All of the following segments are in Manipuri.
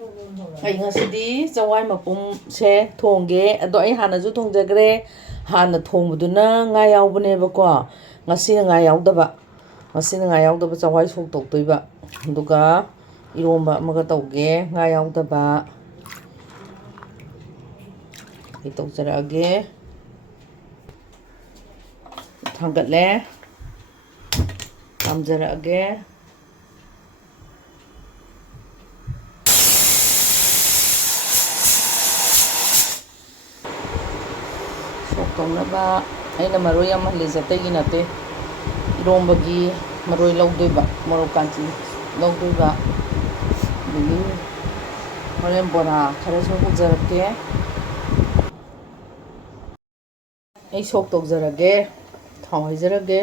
ꯑꯩ ꯉꯁꯤꯗꯤ ꯆꯋꯥꯏ ꯃꯄꯨꯝꯁꯦ ꯊꯣꯡꯒꯦ ꯑꯗꯣ ꯑꯩ ꯍꯥꯟꯅꯁꯨ ꯊꯣꯡꯖꯈ꯭ꯔꯦ ꯍꯥꯟꯅ ꯊꯣꯡꯕꯗꯨꯅ ꯉꯥ ꯌꯥꯎꯕꯅꯦꯕꯀꯣ ꯉꯁꯤꯅ ꯉꯥ ꯌꯥꯎꯗꯕ ꯆꯋꯥꯏ ꯁꯣꯛ ꯇꯧꯗꯣꯏꯕ ꯑꯗꯨꯒ ꯏꯔꯣꯝꯕ ꯑꯃꯒ ꯇꯧꯒꯦ ꯉꯥ ꯌꯥꯎꯗꯕ ꯑꯩ ꯇꯧꯖꯔꯛꯑꯒꯦ ꯊꯥꯡꯒꯠꯂꯦ ꯀꯥꯝꯖꯔꯛꯑꯒꯦ ꯁꯣꯛ ꯇꯧꯅꯕ ꯑꯩꯅ ꯃꯔꯣꯏ ꯌꯥꯝꯍꯜꯂꯤꯁꯦ ꯑꯇꯩꯒꯤ ꯅꯠꯇꯦ ꯏꯔꯣꯝꯕꯒꯤ ꯃꯔꯣꯏ ꯂꯧꯗꯣꯏꯕ ꯃꯣꯔꯣꯛ ꯀꯥꯟꯆꯤ ꯂꯧꯗꯣꯏꯕ ꯑꯗꯒꯤ ꯍꯣꯔꯦꯟ ꯕꯣꯔꯥ ꯈꯔꯁꯨ ꯍꯧꯖꯔꯛꯀꯦ ꯑꯩ ꯁꯣꯛ ꯇꯧꯖꯔꯒꯦ ꯊꯥꯎ ꯍꯩꯖꯔꯒꯦ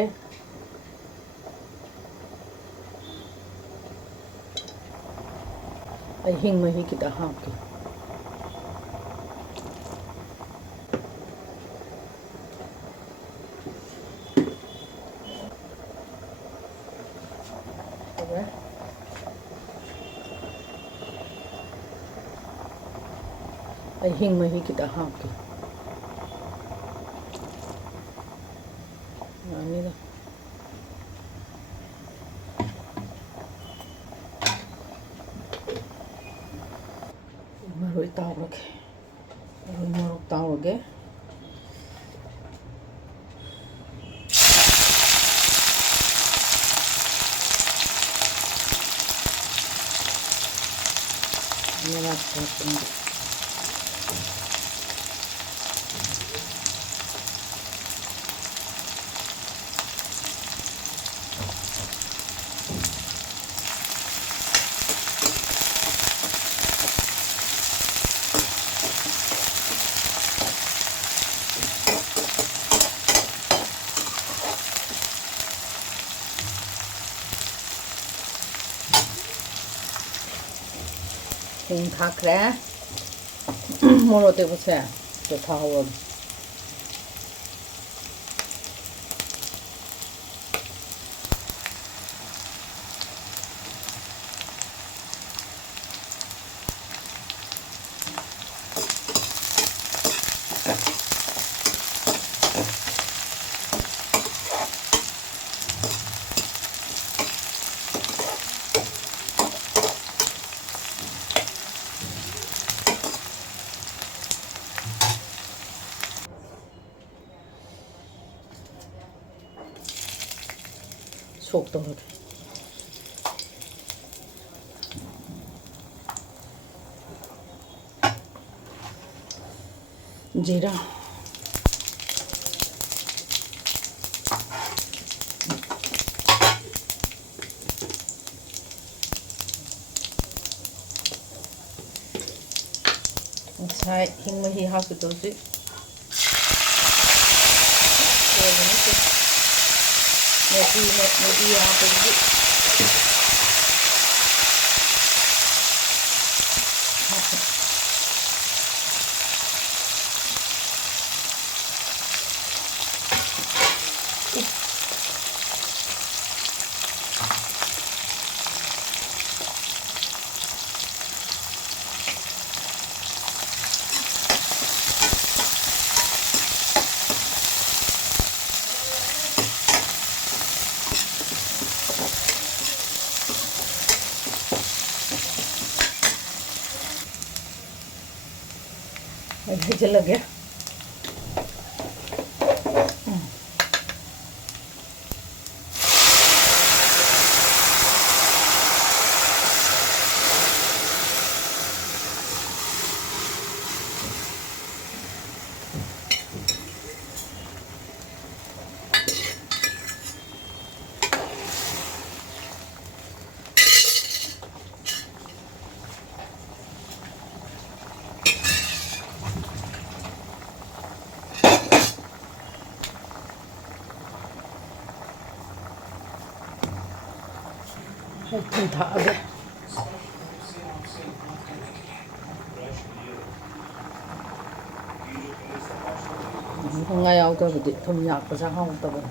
ꯑꯩ ꯍꯤꯡ ꯃꯍꯤ ꯈꯤꯇ ꯍꯥꯞꯀꯦ ꯑꯩ ꯍꯤꯡ ꯃꯍꯤ ꯈꯤꯇ ꯍꯥꯞꯀꯦ ꯌꯥꯅꯤꯗ ꯃꯔꯣꯏ ꯇꯥꯎꯔꯒꯦ ꯃꯔꯣꯏ ꯃꯣꯔꯣꯛ ꯇꯥꯎꯔꯒꯦ ꯍꯤꯡ ꯊꯥꯛꯈ꯭ꯔꯦ ꯃꯣꯔꯣꯛ ꯑꯇꯦꯛꯄꯁꯦ ꯁꯤꯗ ꯊꯥꯍꯧꯔꯒꯦ ꯁꯣꯛ ꯇꯧꯔꯒꯦ ꯖꯤꯔꯥ ꯉꯁꯥꯏ ꯍꯤꯡ ꯃꯍꯤ ꯍꯥꯞꯀꯗꯧꯁꯤ ꯃꯍꯤ ꯍꯥꯞꯄꯗꯤ ꯍꯩꯖꯤꯜꯂꯒꯦ ꯊꯨꯝ ꯊꯥꯛꯑꯒꯦ ꯉꯥ ꯌꯥꯎꯗꯕꯗꯤ ꯊꯨꯝ ꯌꯥꯛꯄꯁꯦ ꯍꯥꯎꯇꯕꯅꯤ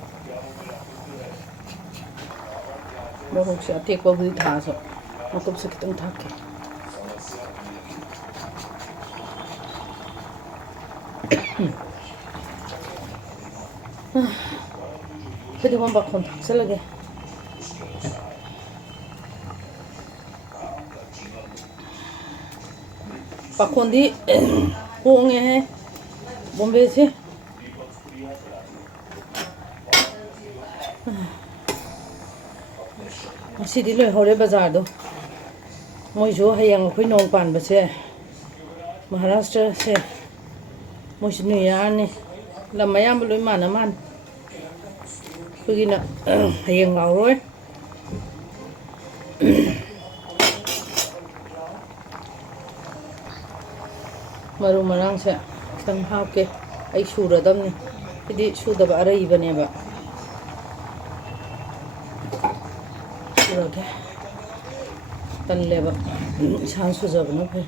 ꯃꯣꯔꯣꯛꯁꯦ ꯑꯇꯦꯛꯄꯕꯨꯗꯤ ꯊꯥꯛꯑꯁꯨ ꯃꯀꯨꯞꯁꯦ ꯈꯤꯇꯪ ꯊꯥꯛꯀꯦ ꯐꯗꯤꯒꯣꯝ ꯄꯥꯈꯣꯟ ꯊꯥꯛꯆꯜꯂꯒꯦ ꯄꯥꯈꯣꯟꯗꯤ ꯍꯣꯡꯉꯦꯍꯦ ꯕꯣꯝꯕꯦꯁꯦ ꯉꯁꯤꯗꯤ ꯂꯣꯏꯍꯧꯔꯦ ꯕꯖꯥꯔꯗꯣ ꯃꯣꯏꯁꯨ ꯍꯌꯦꯡ ꯑꯩꯈꯣꯏ ꯅꯣꯡ ꯄꯥꯟꯕꯁꯦ ꯃꯍꯥꯔꯥꯁꯇ꯭ꯔꯁꯦ ꯃꯣꯏꯁꯨ ꯅ꯭ꯌꯨ ꯏꯌꯥꯔꯅꯤ ꯂꯝ ꯑꯌꯥꯝꯕ ꯂꯣꯏ ꯃꯥꯟꯅ ꯃꯥꯟꯅꯤ ꯑꯩꯈꯣꯏꯒꯤꯅ ꯍꯌꯦꯡ ꯂꯥꯎꯔꯣꯏ ꯃꯔꯨ ꯃꯔꯥꯡꯁꯦ ꯈꯤꯇꯪ ꯍꯥꯞꯀꯦ ꯑꯩ ꯁꯨꯔꯗꯕꯅꯤ ꯁꯤꯗꯤ ꯁꯨꯗꯕ ꯑꯔꯩꯕꯅꯦꯕ ꯁꯨꯔꯒꯦ ꯇꯜꯂꯦꯕ ꯏꯁꯥꯅ ꯁꯨꯖꯕꯅ ꯐꯩ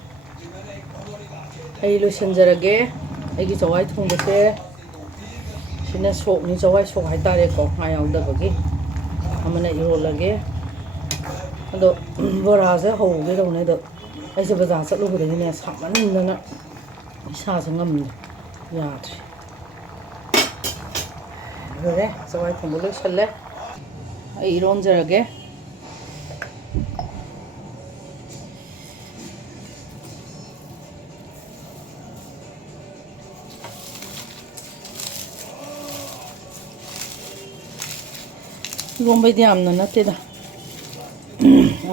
ꯑꯩ ꯂꯣꯏꯁꯤꯟꯖꯔꯒꯦ ꯑꯩꯒꯤ ꯆꯋꯥꯏ ꯊꯣꯡꯕꯁꯦ ꯁꯤꯅ ꯁꯣꯛꯅꯤ ꯆꯋꯥꯏ ꯁꯣꯛ ꯍꯥꯏꯇꯥꯔꯦꯀꯣ ꯉꯥ ꯌꯥꯎꯗꯕꯒꯤ ꯑꯃꯅ ꯏꯔꯣꯜꯂꯒꯦ ꯑꯗꯣ ꯕꯣꯔꯥꯁꯦ ꯍꯧꯒꯦꯗꯧꯅꯦ ꯑꯗꯣ ꯑꯩꯁꯦ ꯕꯖꯥꯔ ꯆꯠꯂꯨꯕꯗꯒꯤꯅꯦ ꯁꯥꯃꯟꯗꯅ ꯏꯁꯥꯁꯦ ꯉꯝꯗꯦ ꯌꯥꯗ꯭ꯔꯦ ꯂꯣꯏꯔꯦ ꯆꯋꯥꯏ ꯊꯣꯡꯕ ꯂꯣꯏꯁꯜꯂꯦ ꯑꯩ ꯏꯔꯣꯟꯖꯔꯒꯦ ꯏꯔꯣꯝꯕꯩꯗꯤ ꯌꯥꯝꯅ ꯅꯠꯇꯦꯗ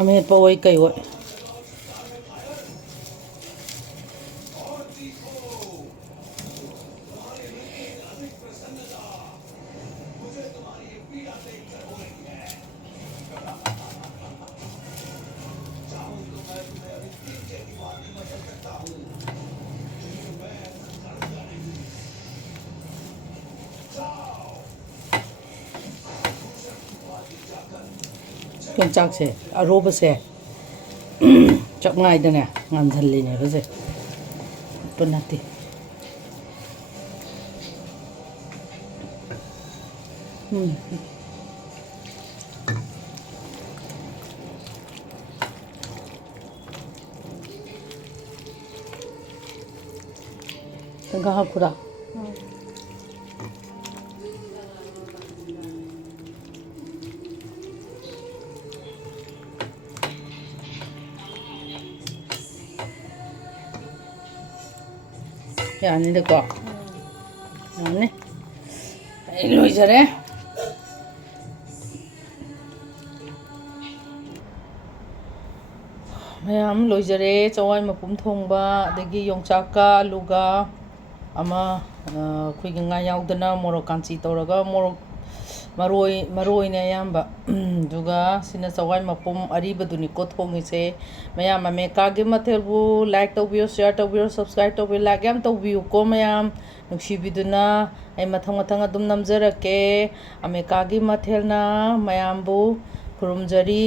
ꯑꯃꯦꯠꯄ ꯑꯣꯏ ꯀꯩ ꯑꯣꯏ ꯌꯣꯡꯆꯥꯛꯁꯦ ꯑꯔꯣꯕꯁꯦ ꯆꯞꯉꯥꯏꯗꯅꯦ ꯉꯥꯟꯁꯤꯜꯂꯤꯅꯦꯕ ꯁꯦ ꯐꯨꯠꯄ ꯅꯠꯇꯦ ꯇꯪꯒ ꯍꯥꯞꯄꯨꯔꯥ ꯌꯥꯅꯤꯗꯀꯣ ꯌꯥꯅꯤ ꯑꯩ ꯂꯣꯏꯖꯔꯦ ꯃꯌꯥꯝ ꯂꯣꯏꯖꯔꯦ ꯆꯋꯥꯏ ꯃꯄꯨꯝ ꯊꯣꯡꯕ ꯑꯗꯒꯤ ꯌꯣꯡꯆꯥꯛꯀ ꯑꯂꯨꯒ ꯑꯃ ꯑꯩꯈꯣꯏꯒꯤ ꯉꯥ ꯌꯥꯎꯗꯅ ꯃꯣꯔꯣꯛ ꯀꯥꯟꯆꯤ ꯇꯧꯔꯒ ꯃꯣꯔꯣꯛ ꯃꯔꯣꯏꯅꯦ ꯑꯌꯥꯝꯕ ꯑꯗꯨꯒ ꯁꯤꯅ ꯆꯋꯥꯏ ꯃꯄꯨꯝ ꯑꯔꯤꯕꯗꯨꯅꯤꯀꯣ ꯊꯣꯡꯉꯤꯁꯦ ꯃꯌꯥꯝ ꯑꯃꯦꯔꯤꯀꯥꯒꯤ ꯃꯊꯦꯜꯕꯨ ꯂꯥꯏꯛ ꯇꯧꯕꯤꯌꯨ ꯁꯤꯌꯔ ꯇꯧꯕꯤꯌꯨ ꯁꯕꯁꯀ꯭ꯔꯥꯏꯕ ꯇꯧꯕꯤꯌꯨ ꯂꯥꯏꯛ ꯌꯥꯝ ꯇꯧꯕꯤꯌꯨꯀꯣ ꯃꯌꯥꯝ ꯅꯨꯡꯁꯤꯕꯤꯗꯨꯅ ꯑꯩ ꯃꯊꯪ ꯑꯗꯨꯝ ꯅꯝꯖꯔꯛꯀꯦ ꯑꯃꯦꯔꯤꯀꯥꯒꯤ ꯃꯊꯦꯜꯅ ꯃꯌꯥꯝꯕꯨ ꯈꯨꯔꯨꯝꯖꯔꯤ